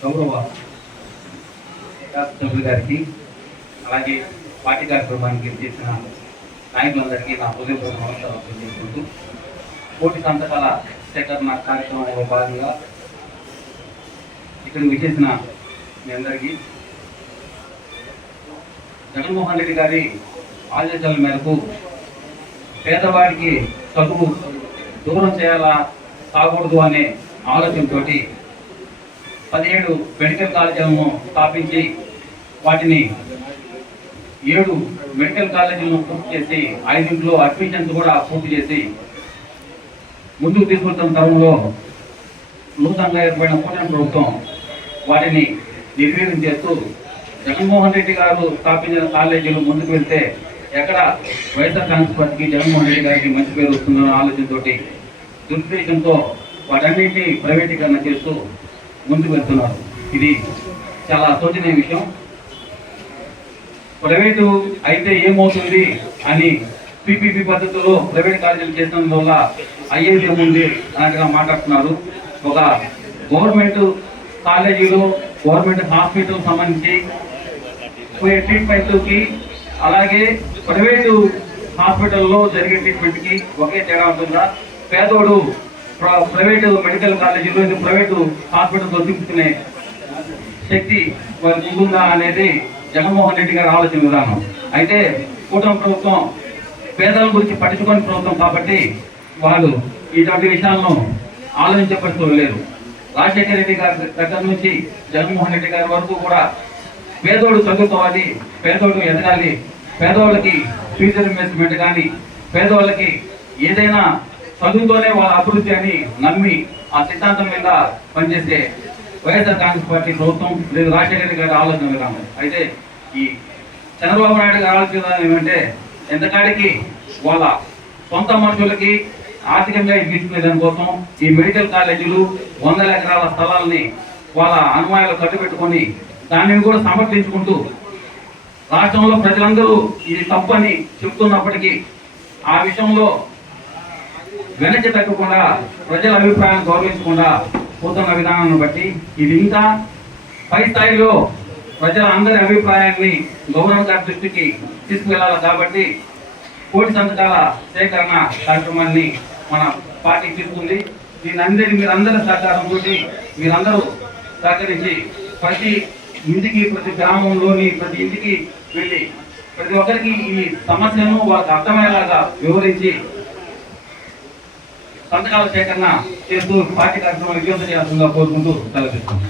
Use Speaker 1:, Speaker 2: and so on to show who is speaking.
Speaker 1: గౌరవ శాసనసభ్యులు గారికి అలాగే పార్టీ కార్యక్రమానికి చేసిన నాయకులందరికీ నా హృదయపూర్వక నమస్కారం తెలియజేసుకుంటూ కోటి సంతకాల సేకరణ కార్యక్రమంలో భాగంగా ఇక్కడ విచేసిన మీ అందరికీ జగన్మోహన్ రెడ్డి గారి ఆదేశాల మేరకు పేదవాడికి చదువు దూరం చేయాలా కాకూడదు అనే ఆలోచనతోటి పదిహేడు మెడికల్ కాలేజీలను స్థాపించి వాటిని ఏడు మెడికల్ కాలేజీలను పూర్తి చేసి ఐదింట్లో అడ్మిషన్స్ కూడా పూర్తి చేసి ముందుకు తీసుకొస్తున్న తరంలో నూతనంగా ఏర్పడిన కూటమి ప్రభుత్వం వాటిని నిర్వీర్యం చేస్తూ జగన్మోహన్ రెడ్డి గారు స్థాపించిన కాలేజీలు ముందుకు వెళ్తే ఎక్కడ వైఎస్ఆర్ కాంగ్రెస్ పార్టీకి జగన్మోహన్ రెడ్డి గారికి మంచి పేరు వస్తుందన్న ఆలోచనతోటి దురుద్దేశంతో వాటన్నిటిని ప్రైవేటీకరణ చేస్తూ ముందుకు వెళ్తున్నారు. ఇది చాలా శోచనీయ విషయం. ప్రైవేటు అయితే ఏమవుతుంది అని పిపిపి పద్ధతిలో ప్రైవేట్ కాలేజీలు చేసిన వల్ల అయ్యేది ఏముంది అన్నట్టుగా మాట్లాడుతున్నారు. ఒక గవర్నమెంట్ కాలేజీలు గవర్నమెంట్ హాస్పిటల్ సంబంధించి పోయే ట్రీట్మెంట్కి అలాగే ప్రైవేటు హాస్పిటల్లో జరిగే ట్రీట్మెంట్కి ఒకే తేడా ఉంటుందా? పేదోడు ప్రైవేటు మెడికల్ కాలేజీలో నుంచి ప్రైవేటు హాస్పిటల్తో చూపించుకునే శక్తి వారికి ఉందా అనేది జగన్మోహన్ రెడ్డి గారి ఆలోచన విధానం. అయితే కూటమి ప్రభుత్వం పేదల గురించి పట్టించుకొని ప్రభుత్వం కాబట్టి వాళ్ళు ఇటువంటి విషయాలను ఆలోచించే పరిస్థితులు లేరు రాజశేఖర రెడ్డి గారి దగ్గర నుంచి జగన్మోహన్ రెడ్డి గారి వరకు కూడా పేదోడు చదువుకోవాలి పేదోడు ఎదగాలి పేదవాళ్ళకి ఫ్యూచర్ ఇన్వెస్ట్మెంట్ కానీ పేదవాళ్ళకి ఏదైనా చదువుతోనే వాళ్ళ అభివృద్ధి అని నమ్మి ఆ సిద్ధాంతం మీద పనిచేసే వైఎస్ఆర్ కాంగ్రెస్ పార్టీ ప్రభుత్వం లేదు రాజశేఖర గారి ఆలోచన విధానం అయితే ఈ చంద్రబాబు నాయుడు గారి ఆలోచన విధానం ఏమంటే ఎంతకాడికి వాళ్ళ సొంత మనుషులకి ఆర్థికంగా ఇప్పించుకునే దానికోసం ఈ మెడికల్ కాలేజీలు వందల ఎకరాల స్థలాలని వాళ్ళ అనుమానాలు కట్టుబెట్టుకొని దానిని కూడా సమర్థించుకుంటూ రాష్ట్రంలో ప్రజలందరూ ఇది తప్పని చెప్తున్నప్పటికీ ఆ విషయంలో వెనక్కి తగ్గకుండా ప్రజల అభిప్రాయం గౌరవించకుండా పోతున్న విధానాన్ని బట్టి ఇది ఇంకా పై స్థాయిలో ప్రజల అందరి అభిప్రాయాన్ని గౌరవ గారి దృష్టికి తీసుకువెళ్ళాలి కాబట్టి కోటి సంతకాల సేకరణ కార్యక్రమాన్ని మన పార్టీ తీసుకుంది దీని అందరి మీరందరి సహకారంతో మీరందరూ సహకరించి ప్రతి ఇంటికి ప్రతి గ్రామంలోని ప్రతి ఇంటికి వెళ్ళి ప్రతి ఒక్కరికి ఈ సమస్యను వాళ్ళకి అర్థమయ్యేలాగా వివరించి సంతకాల సేకరణ చేస్తూ పార్టీ కార్యక్రమాలు విజయవంతం చేయాల్సిందిగా కోరుకుంటూ సెలవు